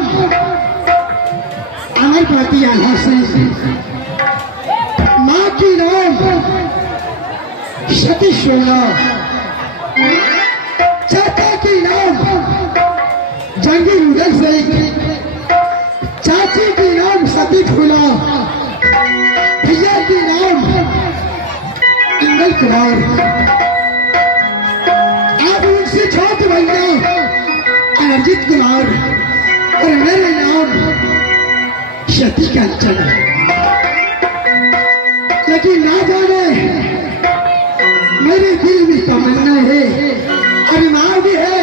नाम अमर पाती यहाँ से, माँ की नाम सती सोना, चाचा की नाम जंगी रुदल से, चाची की नाम सती फूला, भैया की नाम इंगल कुमार। आप उनसे छोटे भैया अरजित कुमार और मेरे नाम सती कंचन। लेकिन ना जाने मेरे दिल में तमन्ना है, अभिमान भी है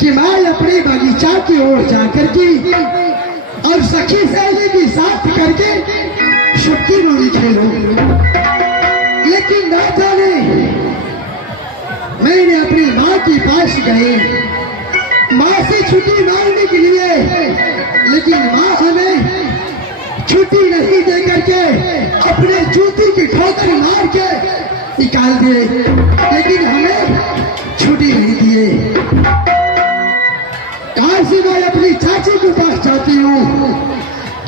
कि मैं अपने बगीचा की ओर जाकर के और सखी सहेली की साथ करके छुट्टी मारी खेलूं। लेकिन ना जाने मैंने अपनी माँ के पास गए माँ से छुट्टी मांगने के लिए, लेकिन माँ हमें छुट्टी नहीं दे करके अपने जूती की ठोकर मार के निकाल दिए, लेकिन हमें छुट्टी नहीं दिए। कहां से मैं अपनी चाची के पास जाती हूँ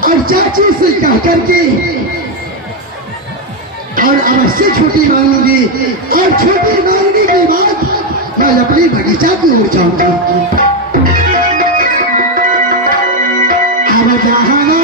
और चाची से कह करके और अवश्य छुट्टी मांगूंगी, और छुट्टी मांगने के बाद मैं अपनी बगीचा की ओर जाऊंगी। अब जहाना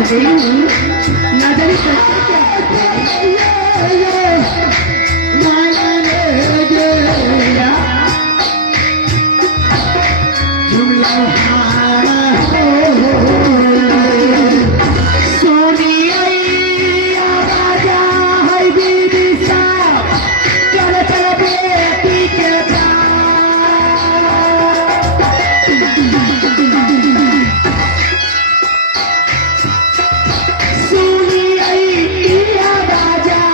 हो गई हूँ, ना जाने माया ले गया जुमला हारा सोनी आई आवाजा है दीदी साहब, चलो चलो बेटी के सोनी आई आवाजा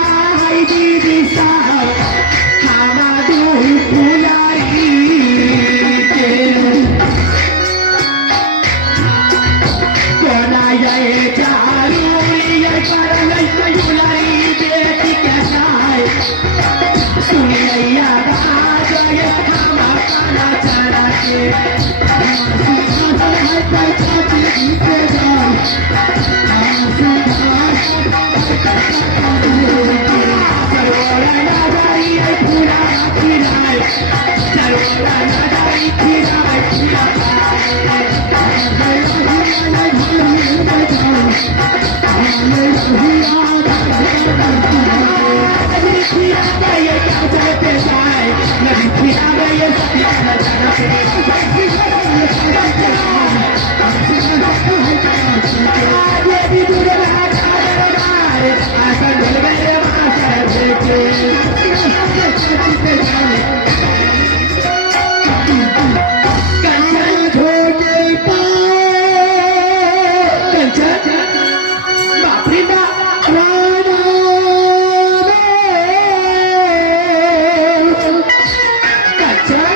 है दीदी साहब, खाना दूध फुलाई के कोना ये चालू ये पर नहीं फुलाई बेटी कैसा है सुनिया राज ये खाना खाना चला के चरोड़ा ना जाई पूरा खिलाए, चरोड़ा ना जाई खिलाए पूरा नदी खिला गए क्या चलते जाए, नदी खिला गए आगे भी दूर रहा आसन ढल मेरे मास्टर देखे कंचन धोके कंचन बापरी बा कंचन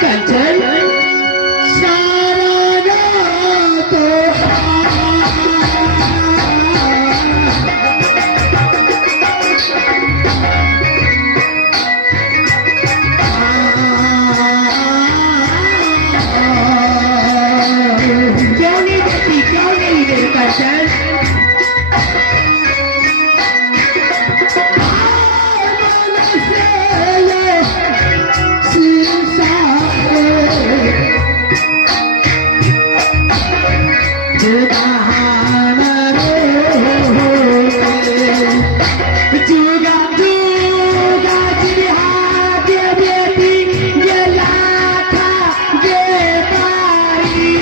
कंचन क्यों नहीं देती, क्यों नहीं देती कंचन जुगा जुगा जिहाद बेटी गेला था बेपारी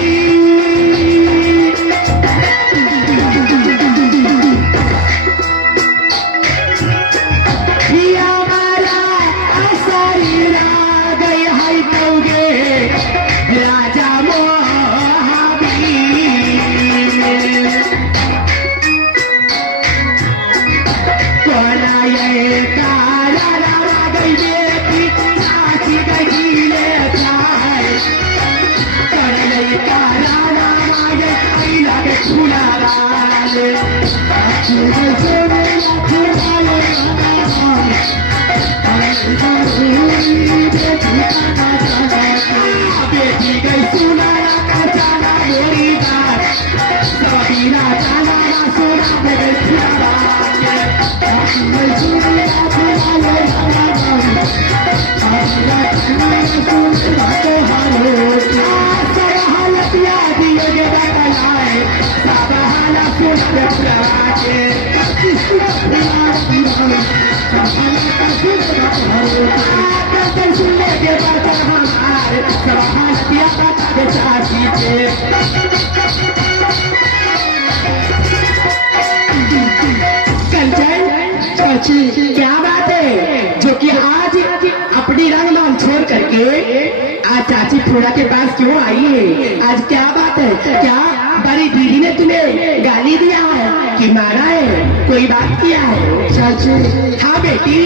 ये हमारा असरी ला गई है कौगे राजा मोहाबी कोना ये काला लगा गई बेटी चाची गई ले जाए कोना ये काला लगा गई लगे छुला लाले बेटी गई सुना का जाना मेरी बात सबीना जाना ना सुना गई छुला चाची क्या बात है जो कि आज अपनी रंग नाम छोड़ करके आज चाची फूड़ा के पास क्यों आई है? आज क्या बात है? क्या बड़ी दीदी ने तुम्हें गाली दिया है कि मारा है, कोई बात किया है? चाची हाँ बेटी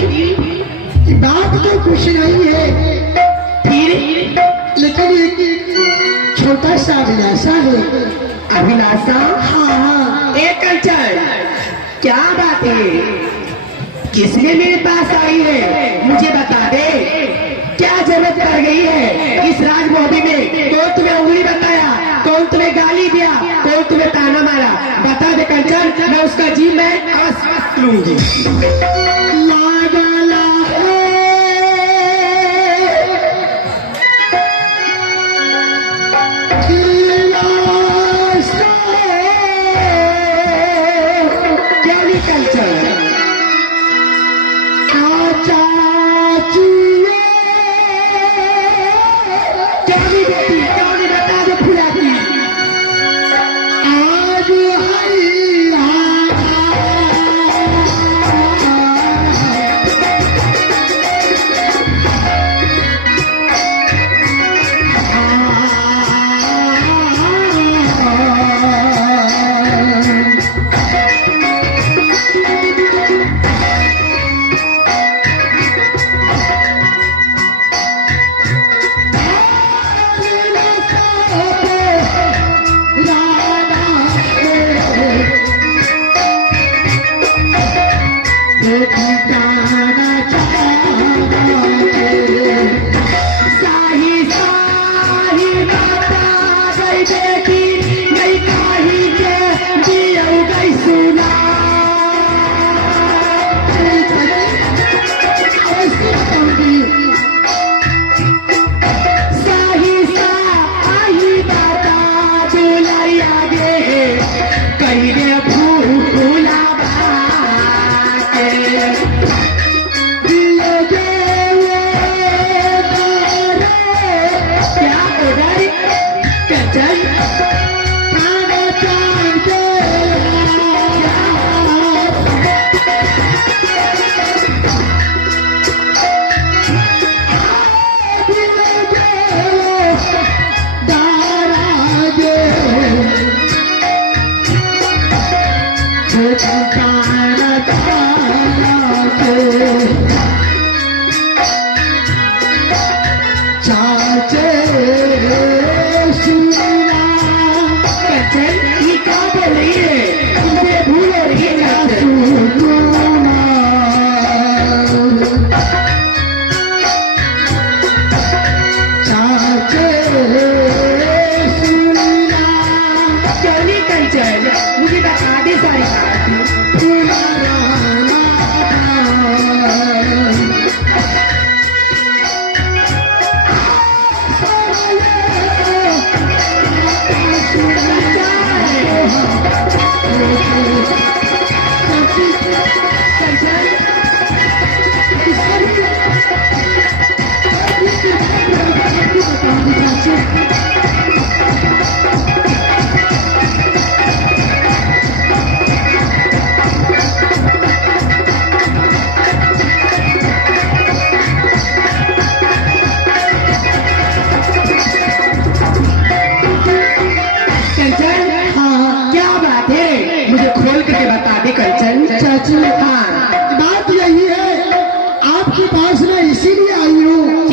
बात तो कुछ नहीं है, फिर लेकिन एक छोटा सा अभिलाषा है। अभिलाषा? हाँ एक कंचन क्या बात है? किसने मेरे पास आई है मुझे बता दे, क्या जरूरत पड़ गई है इस राजमोहबी में? कौन तुम्हें उंगली बताया, कौन तुम्हें गाली दिया, कौन तुम्हें ताना मारा? बता दे कंचन, मैं उसका जी मैं अवश्य लूंगी।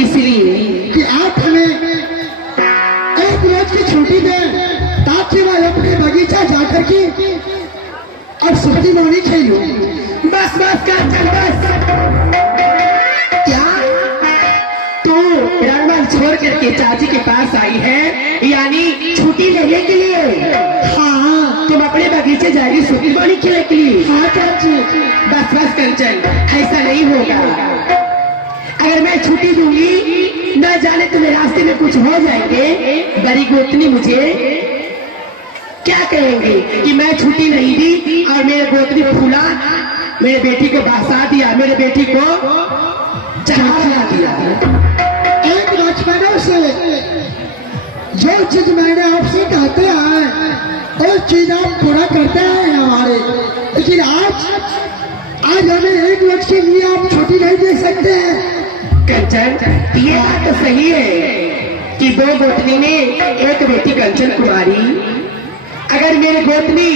इसलिए कि आप हमें एक रोज की छुट्टी दें ताकि मैं अपने बगीचा जाकर के अब सुखी मोनी खेलूं। बस बस कर चल बस। क्या तू रंगमल छोड़ करके चाची के पास आई है, यानी छुट्टी लेने के लिए? हाँ तुम अपने बगीचे जाएगी सुखी मोनी खेलने के लिए? हाँ चाची। बस बस कंचन, ऐसा नहीं होगा। अगर मैं छुट्टी दूंगी न जाने तुम्हें रास्ते में कुछ हो जाएंगे, बड़ी गोतनी मुझे क्या कहेंगे कि मैं छुट्टी नहीं दी और मेरे गोतनी फूला मेरे बेटी को बहसा दिया, मेरे बेटी को चढ़ा दिया। एक बचपनों से जो चीज मैंने आपसे कहते हैं वो चीज आप पूरा करते हैं हमारे, लेकिन आज हमें एक वर्ष के लिए आप छुट्टी नहीं दे सकते हैं। कंचन, ये बात तो सही है कि दो गोतनी में एक बेटी कंचन कुमारी, अगर मेरी गोतनी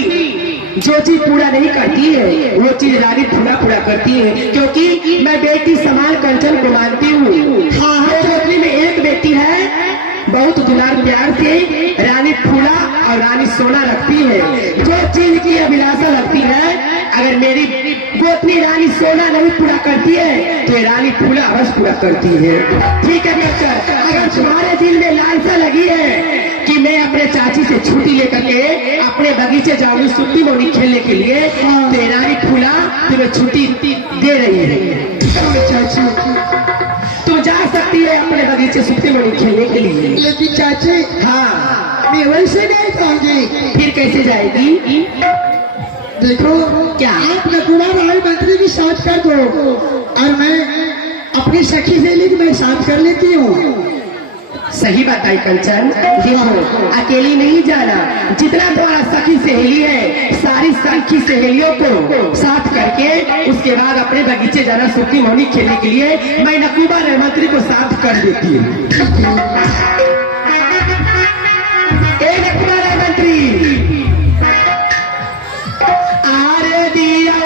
जो चीज पूरा नहीं करती है वो चीज रानी पूरा करती है, क्योंकि मैं बेटी समान कंचन को मानती हूँ। हाँ, गोतनी में एक बेटी है, बहुत दुलार प्यार से रानी फूला और रानी सोना रखती है। जो चीज की अभिलाषा लगती है, अगर मेरी गोतनी रानी सोना नहीं पूरा करती है तो ये रानी फूला अवश्य पूरा करती है। ठीक है बेटा, अगर तुम्हारे दिल में लालसा लगी है कि मैं अपने चाची से छुट्टी लेकर के अपने बगीचे जाऊंगी सुट्टी मोनी खेलने के लिए, तो रानी फूला तुम्हें छुट्टी दे रही है। चाची तुम जा सकती है अपने बगीचे सुट्टी मोनी खेलने के लिए। लेकिन चाची हाँ, मैं वैसे नहीं जाऊंगी। फिर कैसे जाएगी? देखो क्या? आप नकुला राय मंत्री की साथ कर दो और मैं अपनी सखी सहेली की मैं साथ कर लेती हूँ। सही बताई कंचन। देखो, अकेली नहीं जाना, जितना तुम्हारा सखी सहेली है सारी सखी सहेलियों को साथ करके उसके बाद अपने बगीचे जाना सुखी मोनी खेलने के लिए। मैं नकुबा राय मंत्री को साथ कर देती हूँ। ए नकुबा राय मंत्री, आरे दिया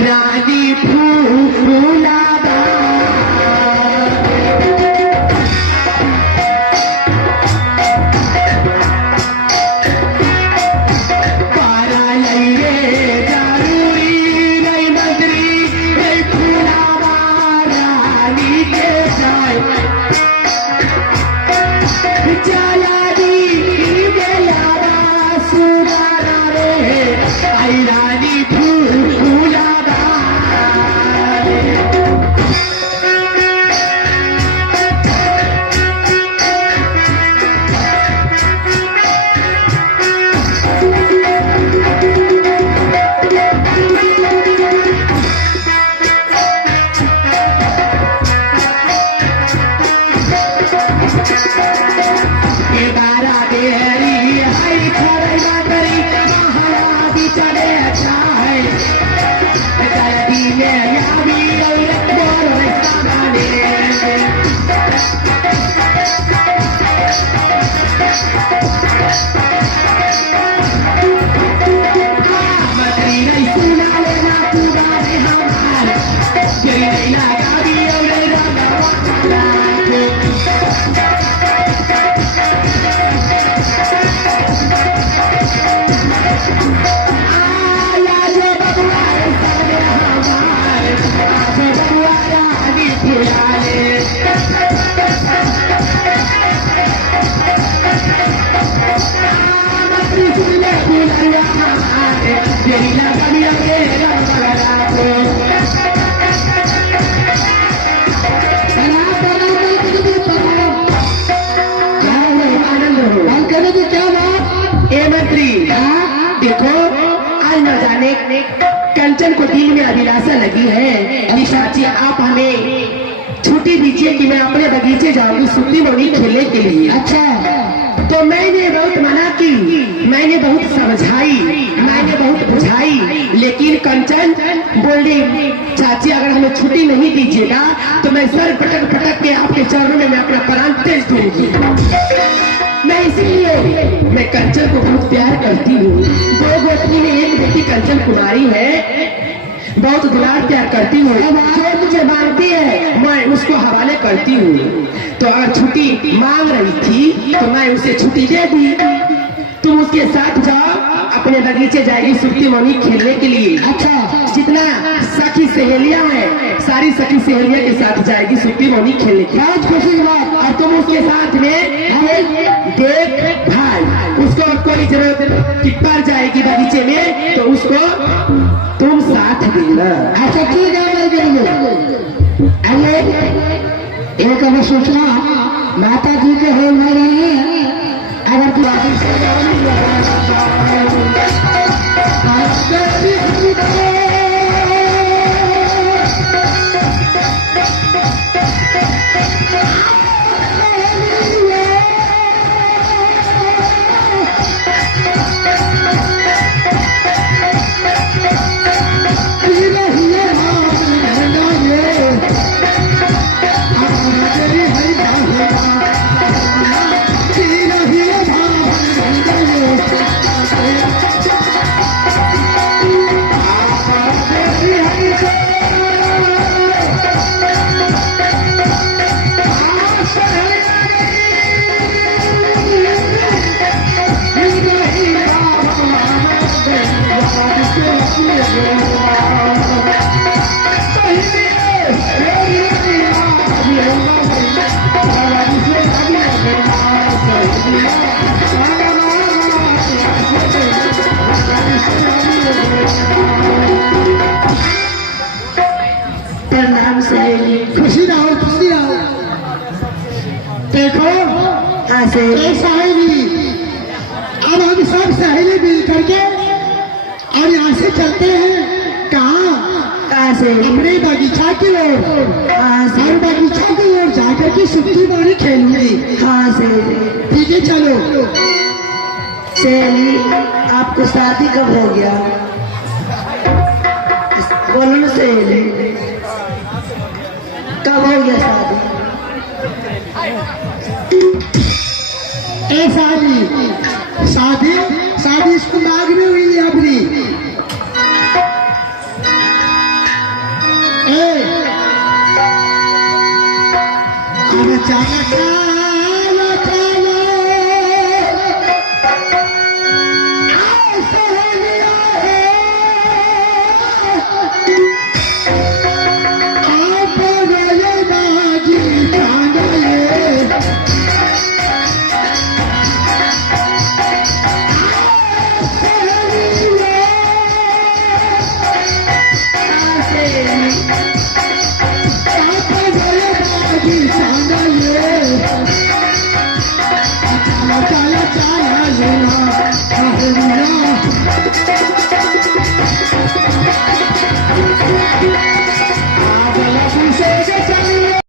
रानी फूला कंचन को दिल में अभिलाषा लगी है कि चाची आप हमें छुट्टी दीजिए कि मैं अपने बगीचे जाऊंगी सुट्टी मोनी खेलने के लिए। अच्छा तो मैंने बहुत मना की, मैंने बहुत समझाई, मैंने बहुत बुझाई, लेकिन कंचन बोली चाची अगर हमें छुट्टी नहीं दीजिएगा तो मैं सर पटक पटक के आपके चरणों में मैं अपना प्राण तेज दूंगी। मैं इसीलिए मैं कंचन को बहुत प्यार करती हूँ। दो गोत्री में एक बेटी कंचन कुमारी है, बहुत दुलार प्यार करती हूँ। जो मुझे मांगती है मैं उसको हवाले करती हूँ। तो अगर छुट्टी मांग रही थी तो मैं उसे छुट्टी दे दी। तुम उसके साथ जाओ, अपने बगीचे जाएगी सुप्ती मौनी खेलने के लिए। अच्छा, जितना सखी सहेलियां हैं सारी सखी सहेलियां के साथ जाएगी सुप्ती मौनी खेलने के लिए। बहुत खुशी की बात। और तुम उसके साथ में देख भाई, उसको कोई जरूरत की पड़ जाएगी बगीचे में तो उसको तुम साथ देना। अच्छा ठीक है, मैं करेंगे। अरे एक अगर सोचना माता जी के हो नहीं रहे हैं, अगर तू प्रणाम सहेली। खुशी रहो, खुशी रहो। देखो हाँ से ये सहेली, अब हम सब सहेली मिल करके और यहाँ से चलते हैं कहाँ से अपने बगीचा की ओर। हाँ से और बगीचा की ओर जाकर के सुप्ती मौनी खेलूंगी। हाँ से ठीक है, चलो। सहेली आपको शादी कब हो गया? बोलो ना सहेली, कब हो गया शादी? ए शादी शादी शादी इसको मांग में हुई है अपनी। ए अचानक